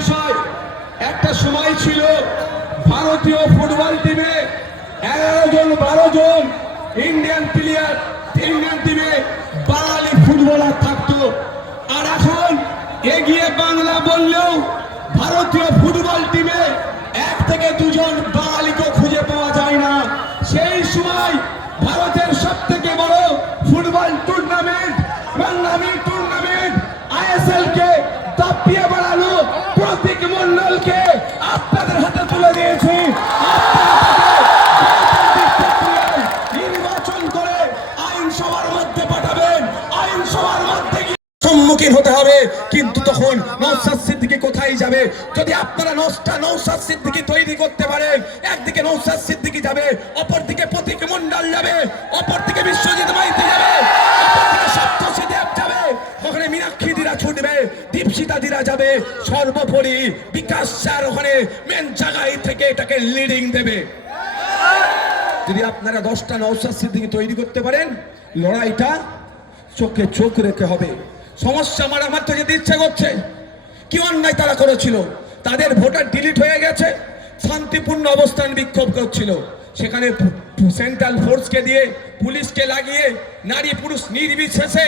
বিষয়, একটা সময় ছিল ভারতীয় ফুটবল টিমে 11 জন 12 জন ইন্ডিয়ান প্লেয়ার, ইন্ডিয়ান টিমে বাঙালি ফুটবলার থাকতো। আর এখন এগিয়ে বাংলা বললেও ভারতীয় ফুটবল টিমে 1 থেকে 2 জন বাঙালিকে খুঁজে পাওয়া যায় না। সেই সময় ভারতের সবথেকে বড় ফুটবল টুর্নামেন্ট, বাংলামি টুর্নামেন্ট ISL কে দাপিয়ে বাড়ালো প্রতীক মণ্ডলকে আপনাদের হাতে তুলে দিয়েছি। নির্বাচন করে আইনসভার মধ্যে পাঠাবেন, আইনসভার মধ্যে সম্মুখীন হতে হবে। কিন্তু তখন নওশাদ সিদ্দিকী কোথায় যাবে? যদি আপনারা নওশাদ সিদ্দিকী তৈরি করতে পারেন, একদিকে নওশাদ সিদ্দিকী যাবে, অপরদিকে প্রতীক মণ্ডল যাবে, অপরদিকে বিশ্বজিৎ মাইতি যাবে, অপরদিকে সপ্তর্ষি দেব যাবে, ওখানে মীনাক্ষী দিরা ছুটবে, দীপশিতা দিরা যাবে, সর্বোপরি বিকাশ স্যার ওখানে মেন জায়গায় থেকে এটাকে লিডিং দেবে। যদি আপনারা 10টা নওশাদ সিদ্দিকী তৈরি করতে পারেন, লড়াইটা চোখে চোখ রেখে হবে। সমস্যা মারামার তো যেতে ইচ্ছে করছে, কি অন্যায় তারা করেছিল? তাদের ভোটার ডিলিট হয়ে গেছে, শান্তিপূর্ণ অবস্থান বিক্ষোভ করছিল, সেখানে সেন্ট্রাল ফোর্সকে দিয়ে, পুলিশকে লাগিয়ে, নারী পুরুষ নির্বিশেষে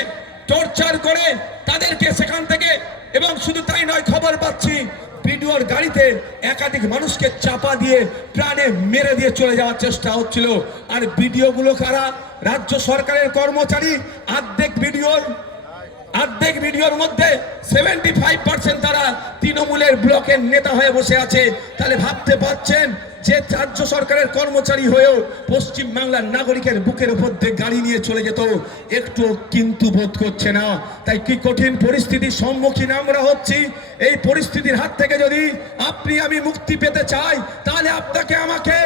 টর্চার করে তাদেরকে সেখান থেকে, এবং শুধু তাই নয়, খবর পাচ্ছি ভিডিওর গাড়িতে একাধিক মানুষকে চাপা দিয়ে প্রাণে মেরে দিয়ে চলে যাওয়ার চেষ্টা হচ্ছিল। আর ভিডিওগুলো কারা? রাজ্য সরকারের কর্মচারী। অর্ধেক ভিডিওর মধ্যে 75% তারা তৃণমূলের ব্লকের নেতা হয়ে বসে আছে। তাহলে ভাবতে পারছেন যে রাজ্য সরকারের কর্মচারী হয়েও পশ্চিম বাংলার নাগরিকের বুকের উপর দিয়ে গাড়ি নিয়ে চলে যেত, একটু কিন্তু বোধ করছে না। তাই কি কঠিন পরিস্থিতির সম্মুখীন আমরা হচ্ছি। এই পরিস্থিতির হাত থেকে যদি আপনি আমি মুক্তি পেতে চাই, তাহলে আপনাকে আমাকে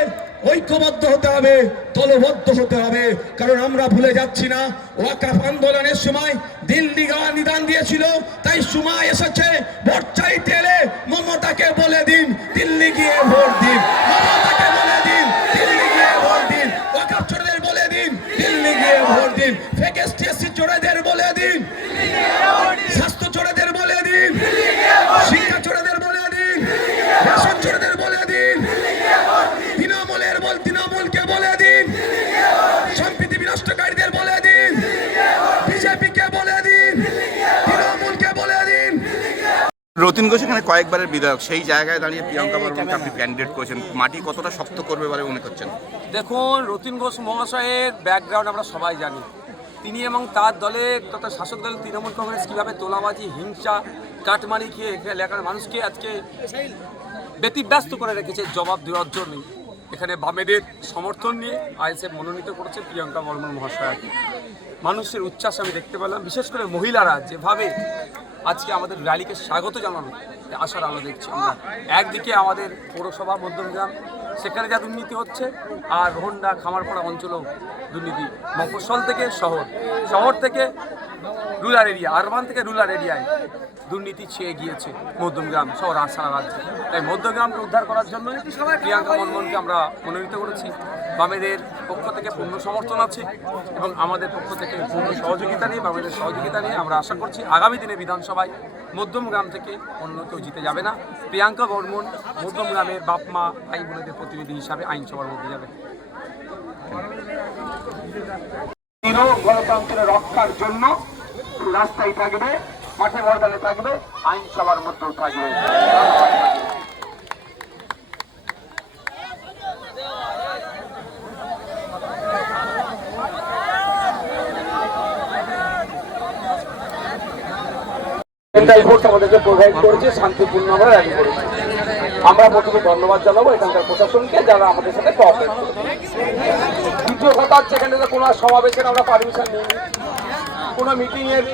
ঐক্যবদ্ধ হতে হবে, দলবদ্ধ হতে হবে। কারণ আমরা ভুলে যাচ্ছি না, ওয়াকফ আন্দোলনের সময় দিল্লি যাওয়ার নিদান দিয়েছিল, তাই সময় এসেছে ভোট চাইতে এলে মমতাকে বলে দিন দিল্লি গিয়ে ভোট দিন, মমতাকে বলে দিন দিল্লি গিয়ে ভোট দিন, ওয়াকফ চোরদের বলে দিন দিল্লি গিয়ে ভোট দিন, ফেকেস্টিএসসি চোরদের বলে দিন, স্বাস্থ্য চোরদের বলে দিন, শিক্ষা চোরদের বলে দিন, রেশন চোরদের বলে দিন, তৃণমূলকে বলে দিন, সম্প্রীতি বিনষ্টকারীদের বলে দিন, বিজেপিকে বলে দিন, তৃণমূলকে বলে দিন। রতিন ঘোষ এখানে কয়েকবারের বিধায়ক, সেই জায়গায় দাঁড়িয়ে প্রিয়াঙ্কা বর্মনকে আপনি ক্যান্ডিডেট করেছেন, মাটি কতটা শক্ত করবে বলে মনে করছেন? দেখুন, রতিন ঘোষ মহাশয়ের ব্যাকগ্রাউন্ড আমরা সবাই জানি। তিনি এবং তার দলের তথা শাসক দল তৃণমূল কংগ্রেস কীভাবে তোলাবাজি, হিংসা, কাটমারি খেয়ে এলাকার মানুষকে আজকে ব্যতিব্যস্ত করে রেখেছে জবাব দেওয়ার জন্যই। এখানে বামেদের সমর্থন নিয়ে আইএসএফ মনোনীত করেছে প্রিয়াঙ্কা বর্মন মহাশয়াকে। মানুষের উচ্ছ্বাস আমি দেখতে পেলাম, বিশেষ করে মহিলারা যেভাবে আজকে আমাদের র্যালিকে স্বাগত জানানো, আশার আলো দেখছি আমরা। একদিকে আমাদের পৌরসভা মধ্যমগ্রাম, সেখানে যা দুর্নীতি হচ্ছে, আর রোহন্ডা খামারপাড়া অঞ্চলেও দুর্নীতি, মফস্বল থেকে শহর থেকে রুরাল এরিয়া, আরবান থেকে রুরাল এরিয়ায় দুর্নীতি ছেয়ে গিয়েছে মধ্যমগ্রাম সহ সারা রাজ্যে। তাই মধ্যগ্রামকে উদ্ধার করার জন্য প্রিয়াঙ্কা বর্মনকে আমরা মনোনীত করেছি। বামেদের পক্ষ থেকে পূর্ণ সমর্থন আছে এবং আমাদের পক্ষ থেকে পূর্ণ সহযোগিতা নিয়ে, বামেদের সহযোগিতা নিয়ে আমরা আশা করছি আগামী দিনে বিধানসভায় মধ্যমগ্রাম থেকে অন্য কেউ জিতে যাবে না। প্রিয়াঙ্কা বর্মন মধ্যমগ্রামের বাপ মা ভাই বোনেদের প্রতিনিধি হিসাবে আইনসভার মধ্যে যাবে। গণতন্ত্রের রক্ষার জন্য রাস্তায় থাকবে, মাঠে ময়দানে থাকবে, আইনসভার মধ্যেও থাকবে। সেন্ট্রাল ফোর্স আমাদেরকে প্রোভাইড করেছে, শান্তিপূর্ণ আমরা র্যালি করেছি। আমরা প্রথমে ধন্যবাদ জানাবো এখানকার প্রশাসনকে যারা আমাদের সাথে কোঅপারেট করেছে। দ্বিতীয় কথা হচ্ছে, এখানে কোনো সমাবেশের আমরা পারমিশন নিইনি, কোনো মিটিংয়ের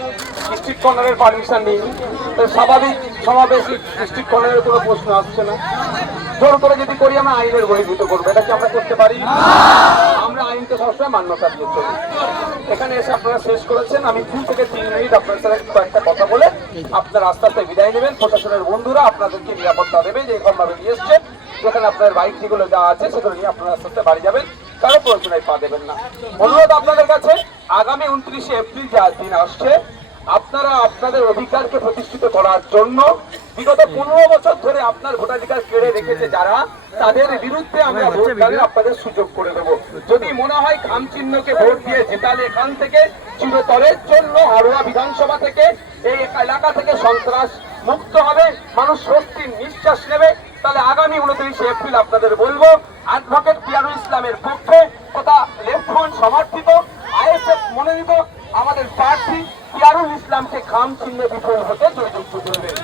ডিস্ট্রিক্ট কর্নারের পারমিশন নিইনি। স্বাভাবিক সমাবেশ ডিস্ট্রিক্ট কর্নারের কোনো প্রশ্ন আসছে না। জোর করে যদি করি আমরা আইনের বহির্ভূত করবো, এটা কি আমরা করতে পারি? আমরা আইনকে সবসময় মান্যতা দিয়ে চলি। এখানে এসে আপনারা শেষ করেছেন, আমি 2 থেকে 3 মিনিট আপনার সাথে কয়েকটা কথা বলে আপনার আস্তে আস্তে বিদায় নেবেন। প্রশাসনের বন্ধুরা আপনাদেরকে নিরাপত্তা দেবে, যে এরকমভাবে নিয়ে এসছে, যেখানে আপনার বাইক যেগুলো যা আছে সেগুলো নিয়ে আপনারা আস্তে আস্তে বাড়ি যাবেন, কারো প্রয়োজনায় পা দেবেন না। অনুরোধ আপনাদের কাছে, আগামী 29শে এপ্রিল যে দিন আসছে, আপনারা আপনাদের অধিকারকে প্রতিষ্ঠিত করার জন্য বিগত 15 বছর ধরে আপনার ভোটাধিকার কেড়ে রেখেছে যারা, তাদের বিরুদ্ধে আমরা ভোটদানের আপনাদের সুযোগ করে দেবো। যদি মনে হয় খাম চিহ্নকে ভোট দিয়ে জেতালে এখান থেকে চিরতরের জন্য হারোয়া বিধানসভা থেকে এই এলাকা থেকে সন্ত্রাস মুক্ত হবে, মানুষ স্বস্তির নিঃশ্বাস নেবে, তাহলে আগামী 29 এপ্রিল আপনাদের বলবো অ্যাডভোকেট পিয়ারুল ইসলামের পক্ষে তথা লেফট ফ্রন্ট সমর্থিত আইএসএফ মনোনীত আমাদের প্রার্থী পিয়ারুল ইসলামকে খাম চিহ্নে বিফল হতে জয়যুক্ত করবেন।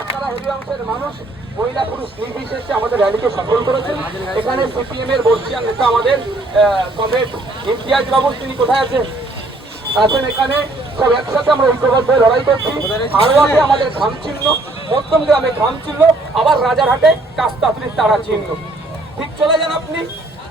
আপনারা হরিবংশের মানুষ মহিলা পুরুষ নির্বিশেষে আমাদের র্যালিকে সফল করেছেন। এখানে সিপিএম এর বর্ষিয়ান নেতা আমাদের কমরেড ইমতিয়াজ বাবু, তিনি কোথায় আছেন? এখানে সব একসাথে আমরা ঐক্যবদ্ধ লড়াই করছি। হারোয়াতে আমাদের খাম চিহ্ন, মধ্যম গ্রামে খাম চিহ্ন, আবার রাজারহাটে কাস্তাফরির তারা চিহ্ন। ঠিক চলে যান আপনি,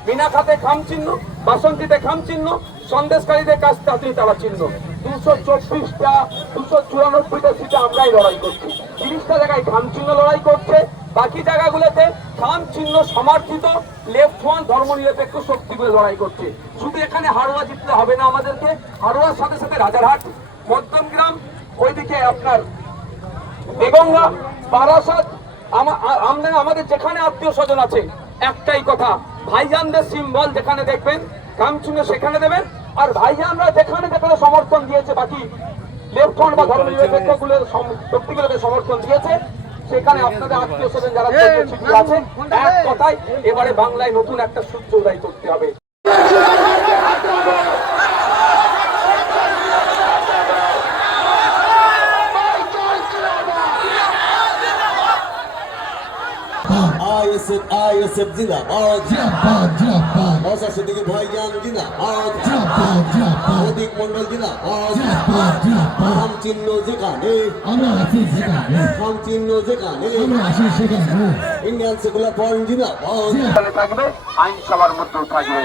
মিনাখাতে খাম চিহ্ন, বাসন্তীতে খাম চিহ্ন, সন্দেশকারীতে কাস্তাফরি তারা চিহ্ন। 224টা 294টা সিটে আমরাই লড়াই করছি। 30টা জায়গায় খাম চিহ্ন লড়াই করছে, বাকি জায়গাগুলোতে খাম চিহ্ন সমর্থিত লেফট ফ্রন্ট ধর্মনিরপেক্ষ শক্তিগুলো লড়াই করছে। শুধু এখানে হারোয়া জিতলে হবে না আমাদেরকে, হারোয়ার সাথে সাথে রাজারহাট, মধ্যমগ্রাম, ওইদিকে আপনার বেগঙ্গা, বারাসাত, আমাদের যেখানে আত্মীয় স্বজন আছে, একটাই কথা, ভাইজানদের সিম্বল যেখানে দেখবেন খাম চিহ্ন সেখানে দেবেন। আর ভাইজানরা যেখানে যেখানে সমর্থন দিয়েছে, বাকি লেফট ফ্রন্ট বা ধর্মনিরপেক্ষ গুলোর শক্তিগুলোকে সমর্থন দিয়েছে, সেখানে আপনাদের আত্মীয় স্বজন যারা আছে, এক কথায় এবারে বাংলায় নতুন একটা সূর্য উদয় করতে হবে। আইএসএফ জিন্দাবাদ, জিন্দাবাদ, জিন্দাবাদ। নওশাদ সিদ্দিকী ভাইজান জিন্দাবাদ, জিন্দাবাদ, জিন্দাবাদ। প্রতীক মণ্ডল জিন্দাবাদ, জিন্দাবাদ, জিন্দাবাদ। খাম চিহ্ন যেখানে আমরা আছি, সেখানে খাম চিহ্ন যেখানে আমরা আছি, সেখানে ইন্ডিয়ান সেকুলার ফ্রন্ট জিন্দাবাদ। থাকবে, আইনসভার মধ্যেও থাকবে।